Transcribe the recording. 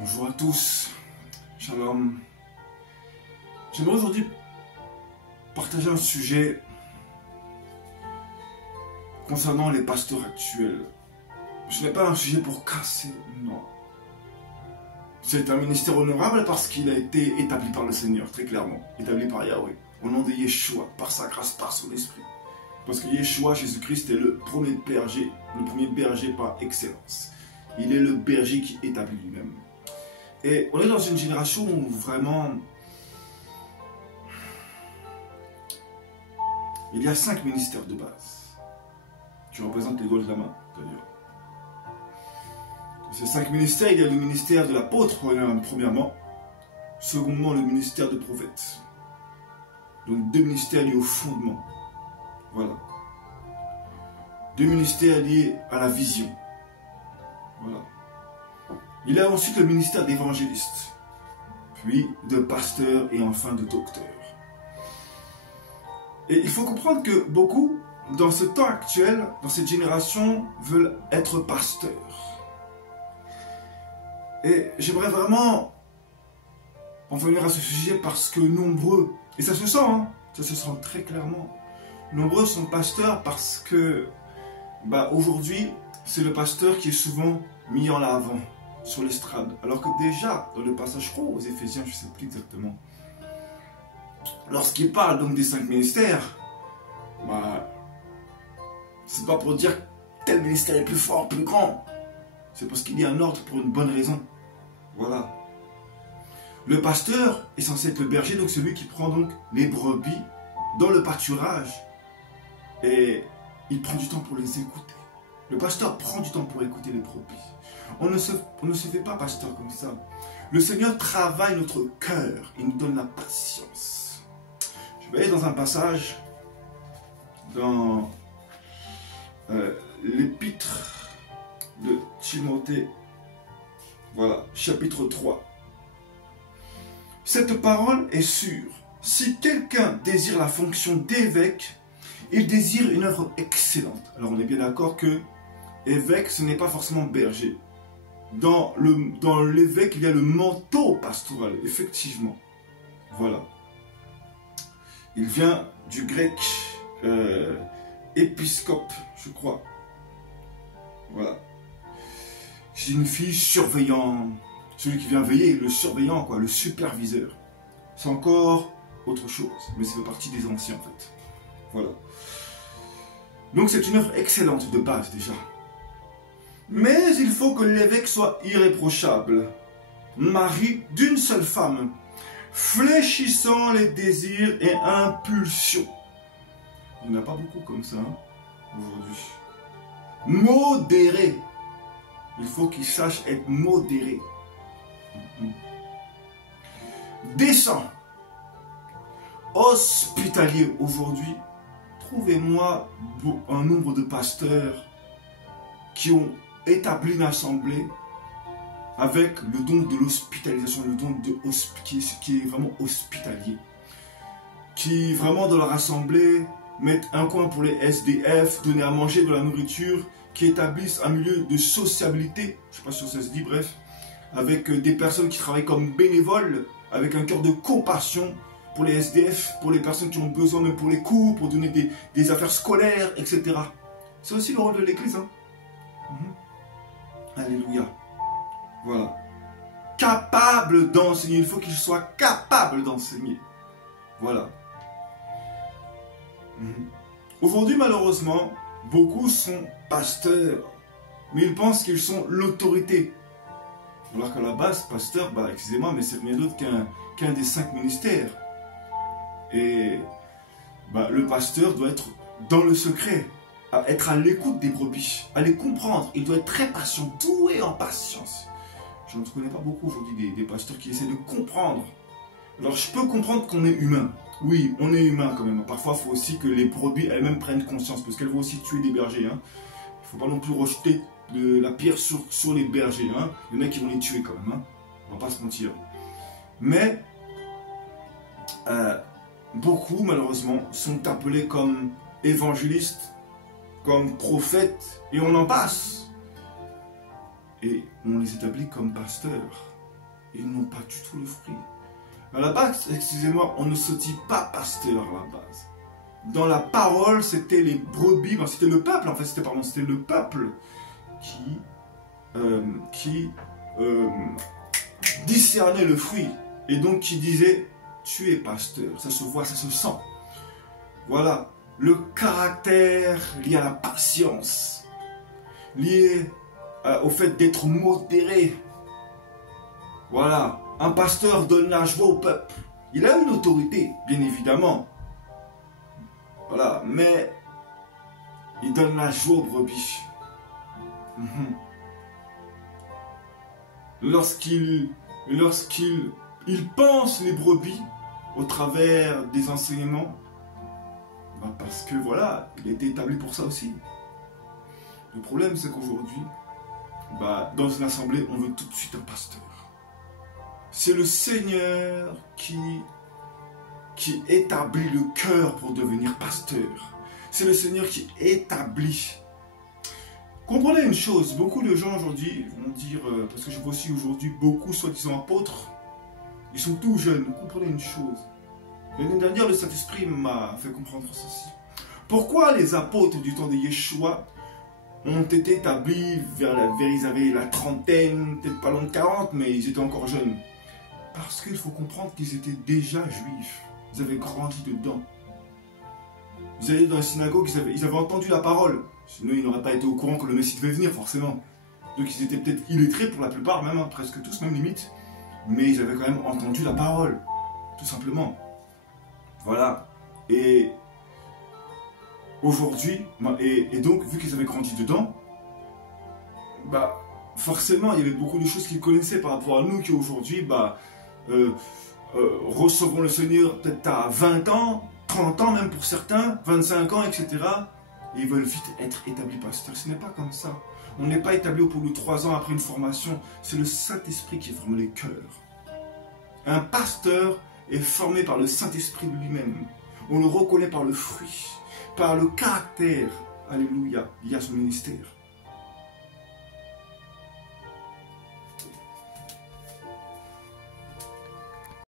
Bonjour à tous, Shalom. J'aimerais aujourd'hui partager un sujet concernant les pasteurs actuels. Ce n'est pas un sujet pour casser, non. C'est un ministère honorable parce qu'il a été établi par le Seigneur, très clairement. Établi par Yahweh, au nom de Yeshua, par sa grâce, par son esprit. Parce que Yeshua, Jésus-Christ, est le premier berger par excellence. Il est le berger qui établit lui-même. Et on est dans une génération où vraiment il y a 5 ministères de base. Tu représentes les doigts de la main, d'ailleurs. Ces 5 ministères, il y a le ministère de l'apôtre, premièrement. Secondement, le ministère de prophète. Donc 2 ministères liés au fondement. Voilà. 2 ministères liés à la vision. Voilà. Il y a ensuite le ministère d'évangéliste, puis de pasteur et enfin de docteur. Et il faut comprendre que beaucoup, dans ce temps actuel, dans cette génération, veulent être pasteurs. Et j'aimerais vraiment en venir à ce sujet parce que nombreux, et ça se sent, ça se sent très clairement, nombreux sont pasteurs parce que aujourd'hui, c'est le pasteur qui est souvent mis en avant sur l'estrade. Alors que déjà, dans le passage, je crois, aux Éphésiens, je ne sais plus exactement, lorsqu'il parle donc des 5 ministères, c'est pas pour dire que tel ministère est plus fort, plus grand. C'est parce qu'il y a un ordre pour une bonne raison. Voilà. Le pasteur est censé être le berger, donc celui qui prend donc les brebis dans le pâturage. Et il prend du temps pour les écouter. Le pasteur prend du temps pour écouter les brebis. On ne se fait pas pasteur comme ça. Le Seigneur travaille notre cœur. Il nous donne la patience. Je vais aller dans un passage dans l'épître de Timothée. Voilà, chapitre 3. Cette parole est sûre. Si quelqu'un désire la fonction d'évêque, il désire une œuvre excellente. Alors on est bien d'accord que évêque, ce n'est pas forcément berger. Dans l'évêque, il y a le manteau pastoral, effectivement. Voilà. Il vient du grec épiscope, je crois. Voilà. Signifie surveillant. Celui qui vient veiller, le surveillant, quoi, le superviseur. C'est encore autre chose, mais ça fait partie des anciens, en fait. Voilà. Donc c'est une œuvre excellente de base, déjà. Mais il faut que l'évêque soit irréprochable, mari d'une seule femme, fléchissant les désirs et impulsions. Il n'y en a pas beaucoup comme ça aujourd'hui. Modéré. Il faut qu'il sache être modéré. Décent. Hospitalier. Aujourd'hui, trouvez-moi un nombre de pasteurs qui ont établi une assemblée avec le don de l'hospitalisation, le don qui est vraiment hospitalier, qui vraiment dans leur assemblée mettent un coin pour les SDF, donner à manger de la nourriture, qui établissent un milieu de sociabilité, je ne sais pas si ça se dit, bref, avec des personnes qui travaillent comme bénévoles, avec un cœur de compassion pour les SDF, pour les personnes qui ont besoin, même pour les cours, pour donner des affaires scolaires, etc. C'est aussi le rôle de l'Église, Alléluia. Voilà. Capable d'enseigner. Il faut qu'il soit capable d'enseigner. Voilà. Aujourd'hui, malheureusement, beaucoup sont pasteurs. Mais ils pensent qu'ils sont l'autorité. Alors qu'à la base, pasteur, excusez-moi, mais c'est rien d'autre qu'un des 5 ministères. Et le pasteur doit être dans le secret. Être à l'écoute des brebis, à les comprendre. Il doit être très patient, doué en patience. Je ne connais pas beaucoup aujourd'hui des pasteurs qui essaient de comprendre. Alors je peux comprendre qu'on est humain. Oui, on est humain quand même. Parfois, il faut aussi que les brebis elles-mêmes prennent conscience, parce qu'elles vont aussi tuer des bergers. Il ne faut pas non plus rejeter de la pierre sur les bergers. Il y en a qui vont les tuer quand même. On ne va pas se mentir. Mais beaucoup, malheureusement, sont appelés comme évangélistes, comme prophètes, et on en passe. Et on les établit comme pasteurs. ils n'ont pas du tout le fruit. À la base, excusez-moi, on ne se dit pas pasteur à la base. Dans la parole, c'était les brebis, ben, c'était le peuple, en fait, c'était le peuple qui discernait le fruit. Et donc qui disait, tu es pasteur. Ça se voit, ça se sent. Voilà, le caractère lié à la patience, lié au fait d'être modéré. Voilà, un pasteur donne la joie au peuple. Il a une autorité, bien évidemment. Voilà, mais il donne la joie aux brebis. Lorsqu'il pense les brebis au travers des enseignements, bah parce que voilà, il a été établi pour ça aussi. Le problème, c'est qu'aujourd'hui, bah, dans une assemblée, on veut tout de suite un pasteur. C'est le Seigneur qui établit le cœur pour devenir pasteur. C'est le Seigneur qui établit. Comprenez une chose, beaucoup de gens aujourd'hui vont dire, parce que je vois aussi aujourd'hui beaucoup soi-disant apôtres, ils sont tout jeunes. Comprenez une chose. L'année dernière, le Saint-Esprit m'a fait comprendre ceci. Pourquoi les apôtres du temps de Yeshua ont été établis ils avaient la trentaine, peut-être pas loin de 40, mais ils étaient encore jeunes. Parce qu'il faut comprendre qu'ils étaient déjà juifs. Ils avaient grandi dedans. Ils allaient dans la synagogue, ils avaient entendu la parole. Sinon, ils n'auraient pas été au courant que le Messie devait venir, forcément. Donc, ils étaient peut-être illettrés pour la plupart, même, hein, presque tous, même limite. Mais ils avaient quand même entendu la parole. Tout simplement. Voilà. Et aujourd'hui, et donc, vu qu'ils avaient grandi dedans, bah, forcément, il y avait beaucoup de choses qu'ils connaissaient par rapport à nous qui aujourd'hui, bah, recevons le Seigneur peut-être à 20 ans, 30 ans même pour certains, 25 ans, etc. Et ils veulent vite être établis pasteurs. Ce n'est pas comme ça. On n'est pas établi au bout de 3 ans après une formation. C'est le Saint-Esprit qui forme les cœurs. Un pasteur est formé par le Saint-Esprit lui-même. On le reconnaît par le fruit, par le caractère, alléluia, lié à son ministère.